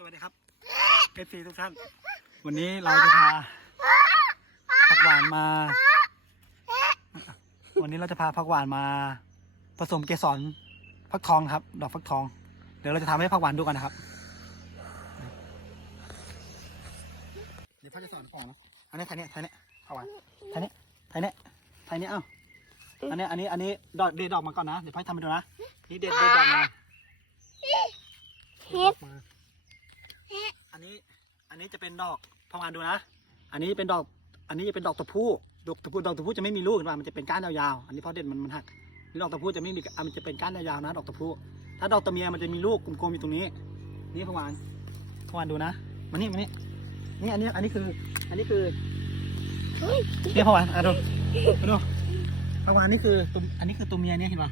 สวัสดีครับเอฟซีทุกท่าน วันนี้เราจะพาผักหวานมา วันนี้เราจะพาผักหวานมา ผสมเกสรฟักทองครับ ดอกฟักทอง เดี๋ยวเราจะทำให้ผักหวานดูกันนะครับ เดี๋ยวพ่อจะสอนก่อนนะอันนี้ไทยเนี้ยไทยเนี้ยผักหวานไทยเนี้ยไทยเนี้ยไทยเนี้ยเอ้าอันนี้อันนี้อันนี้ดอกเด็ดดอกมาก่อนนะ เดี๋ยวพ่อทำให้ดูนะ นี่เด็ดเด็ดดอกมาเฮ็ดมาอั นนี้อันนี้จะเป็นดอกพองานดูนะ อันนี้เป็นดอก อันนี้จะเป็นดอกตะพูดอกตะพูดอกตะพูจะไม่มีลูกเห็นป่ะมันจะเป็นก้านยาวๆ อันนี้เพราะเด็ดมันมันหักนี่ดอกตะพูจะไม่มีอะมันจะเป็นก้านยาวๆนะ ดอกตะพูถ้าดอกตะเมียมันจะมีลูกกลมๆอยู่ตรงนี้ นี่พองานพองานดูนะมานี่มานี่นี่อันนี้ อันนี้คือ อันนี้คือเฮ้ยเนี่ยพองานอะดูอะดูพองานนี่คือตัวอันนี้คือตัวเมียเนี่ยเห็นป่ะ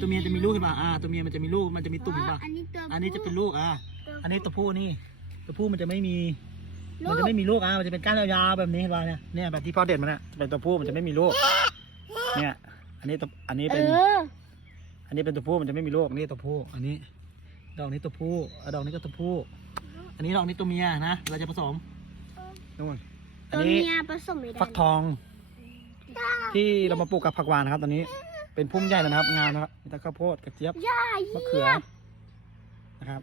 ตัวเมียจะมีลูกเห็นป่ะอ่าตัวเมียมันจะมีลูก มันจะมีตุ่มเห็นป่ะอันนี้ตัวอันนี้จะเป็นลูกอะอันนี้ตัวผู้นี่ ตัวผู้มันจะไม่มี ลูมันกจะไม่มีลูกอะมันจะเป็นก้านยาวๆแบบนี้เห็นป่ะเนี่ยเนี่ยแบบที่พ่อเด็ดมันอะจะเป็นตัวผู้มันจะไม่มีลูก เนี่ย อันนี้ตัวอันนี้เอเป็น อ อันนี้เป็นตัวผู้มันจะไม่มีลูกนี่ตัวผู้ อันนี้ ดอกนี้ตัวผู้อะดอกนี้ก็ตัวผู้ อันนี้ดอกนี้ตัวเมียนะ เราจะผสมนู่นอันตัวนี้เมียผสมไม่ได้ฟักทอง ที่เรามาปลูกกับผักหวานนะครับ ตอนนี้ เป็นพุ่มใหญ่แล้วนะครับ งานนะครับมีทั้งข้าวโพดกระเจี๊ยบ ย่ามะเขือนะครับ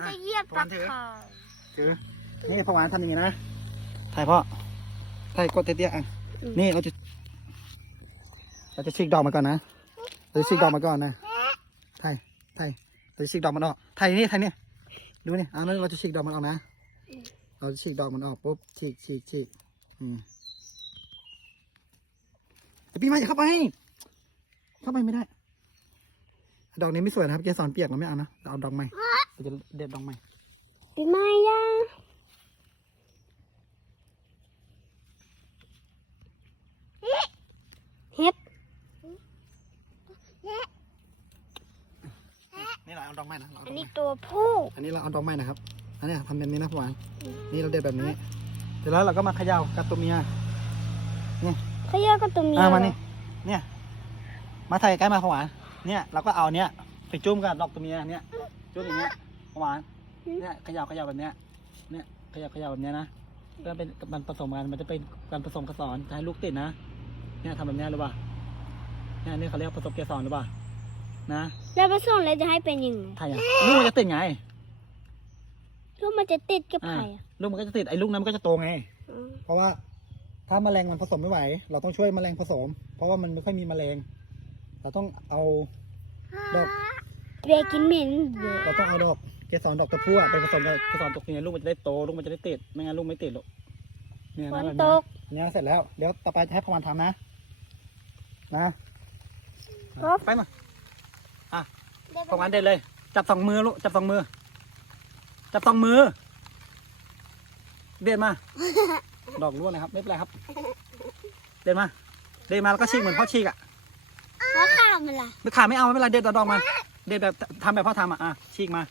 อ๋อน้องจะเหยียบอะตะถือขอคือนี่ผักหวานทำอย่างนี้นะถ่ายพ่อถ่ายกดเตี้ยๆอะนี่เราจะ เราจะฉีกดอกมาก่อนนะเราจะฉีกดอกมาก่อนนะถ่ายถ่ายเราจะฉีกดอกมันออกถ่ายนี่ถ่ายนี่ดูนี่เอาแล้วเราจะฉีกดอกมันออกนะ เราจะฉีกดอกมันออกปุ๊บฉีกฉีกฉีกอืมไอพี่มาอย่าเข้าไป เข้าไปไม่ได้ ดอกนี้ไม่สวยนะครับเกสรเปียกเราไม่เอานะเราเอาดอกใหม่ เราจะเด็ดดอกใหม่ปีใหม่ยังเฮ็ดนี่เราเอาดอกใหม่นะเราเอาดอัอนกใหนี้ม่ตัวผู้ อันนี้เราเอาดอกไม้นะครับ อันนี้ทำแบบนี้นะพี่หวานนี่เราเด็ดแบบนี้ เสร็จแล้วเราก็มาเขย่ากับตัวเมีย เขาเรียกก็ตัวเมียอ่ามานี่ เนี่ย มาถ่ายใกล้มาพี่หวานเนี่ย เราก็เอาเนี้ยไปจุ่มกับดอกตัวเมียเนี่ย จุ่มอย่างเงี้ยพี่หวานเนี่ยเขย่าเขย่าแบบเนี้ยเนี่ยเขย่าเขย่าแบบเนี้ยนะเพื่อเป็นมันผสมกันมันจะเป็นการผสมกระสอนจะให้ลูกติดนะเนี่ยทำแบบเนี้ยหรือเปล่าเนี่ยนี่เขาเรียกผสมเกสรหรือเปล่านะแล้วผสมแล้วจะให้เป็นยังไงถ่ายอย่างลูกมันจะติดไงลูกมันจะติดกับอ่าไข่อะลูกมันก็จะติดไอ้ลูกนั้นมันก็จะโตไงอืมเพราะว่าถ้าแมลงมันผสมไม่ไหว เราต้องช่วยแมลงผสม เพราะว่ามันไม่ค่อยมีแมลง เราต้องเอาดอก เรียกกินเหม็นเยอะเราต้องเอาดอกเกสรดอกตะกั่วไปผสมกับเกสรตกเนี้ยลูกมันจะได้โตลูกมันจะได้ติดไม่งั้นลูกไม่ติดหรอกเนี่ยฝนะนแบบตนี้กเนี่ยเสร็จแล้วเดี๋ยวต่อไปจะให้พวันทำนะนะครับไปมาพวันเด็ดเลย จับสองมือลูกจับสองมือ จับสองมือ เด็ดมา ดอกร่วงนะครับไม่เป็นไรครับ เด็ดมา เด็ดมาแล้วก็ฉีกเหมือนพ่อฉีกอะ เพราะข้าวมันล่ะไม่ขาไม่เอาไม่เป็นไรเด็ดดอกมา เด็ดแบบทำแบบพ่อทำอะอะฉีกมา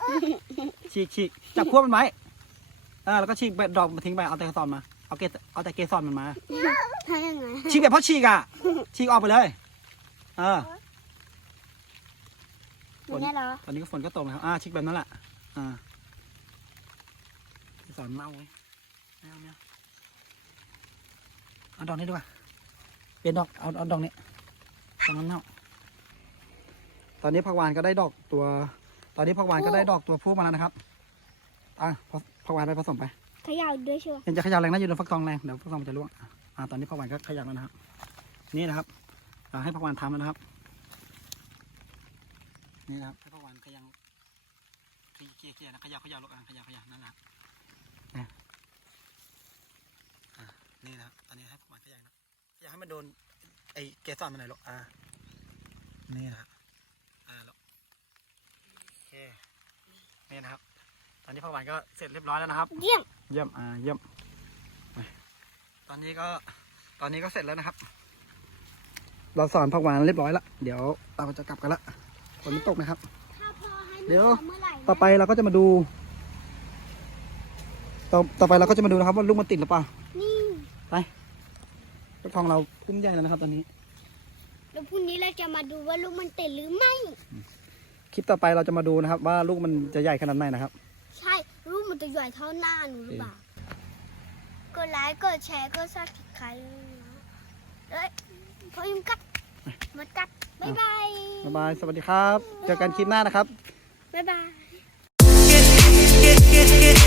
ฉีกฉีกจับขั้วมันไว้เออแล้วก็ฉีกดอกมาทิ้งไปเอาแต่เกสรมาเอาเกสเอาแต่เกสรมันมา ทำยังไงฉีกแบบพ่อฉีกอะ ฉีกออกไปเลย เออ อย่างนี้เหรอตอนนี้ก็ฝนก็ตกนะครับอ่าฉีกแบบนั้นแหละ อ่าเกสรเน่าไว้ไม่เอาไม่เอาเอาดอกนี้ดีกว่าเปลี่ยนดอก เอาเอาดอกนี้ดอกนั้นเน่า ตอนนี้ผักหวานก็ได้ดอกตัว ตอนนี้ผักหวานก็ได้ดอกตัวผู้มาแล้วนะครับ อะพอผักหวานไปผสมไปเขย่าด้วยใช่ไหมยังจะเขยับแรงนะอยู่ในฟักทองแรงเดี๋ยวฟักทองมันจะร่วงอ่าตอนนี้ผักหวานก็ขยับแล้วนะครับนี่นะครับอ่าให้ผักหวานทำแล้วนะครับ นี่นะครับให้ผักหวานขยังเขี่ยเขี่ยเขี่ยนะขยับขยับลูกอะขยับขยับนั่นแหละนะอ่านี่นะครับตอนนี้ให้ผักหวานขยับนะขยับให้มันโดนไอ้เกสรมันหน่อยลูกอ่านี่นะครับอ่าลูกโอเค นี่นะครับ ตอนนี้ผักหวานก็เสร็จเรียบร้อยแล้วนะครับ เยี่ยม เยี่ยม อ่า เยี่ยมไปตอนนี้ก็ ตอนนี้ก็เสร็จแล้วนะครับ เราสอนผักหวานเรียบร้อยแล้วเดี๋ยวเราจะกลับกันละ ฝนมันตกนะครับ ถ้าพอให้เดี๋ยวเมื่อไหร่นะต่อไปเราก็จะมาดู ต่อต่อไปเราก็จะมาดูนะครับ ว่าลูกมันติดหรือเปล่า นี่ลูกทองเราพุ่มใหญ่แล้วนะครับ ตอนนี้ แล้วพรุ่งนี้เราจะมาดูว่าลูกมันติดหรือไม่ คลิปต่อไปเราจะมาดูนะครับ ว่าลูกมันจะใหญ่ขนาดไหนนะครับ ใช่ลูกมันจะใหญ่เท่าหน้าหนูหรือเปล่ากดไลค์กดแชร์กดซับสไครต์เอ้ยพอยุงกัดมาจัดบ๊ายบายบ๊ายบาย สวัสดีครับ เจอกันคลิปหน้านะครับ บ๊ายบาย get, get, get, get,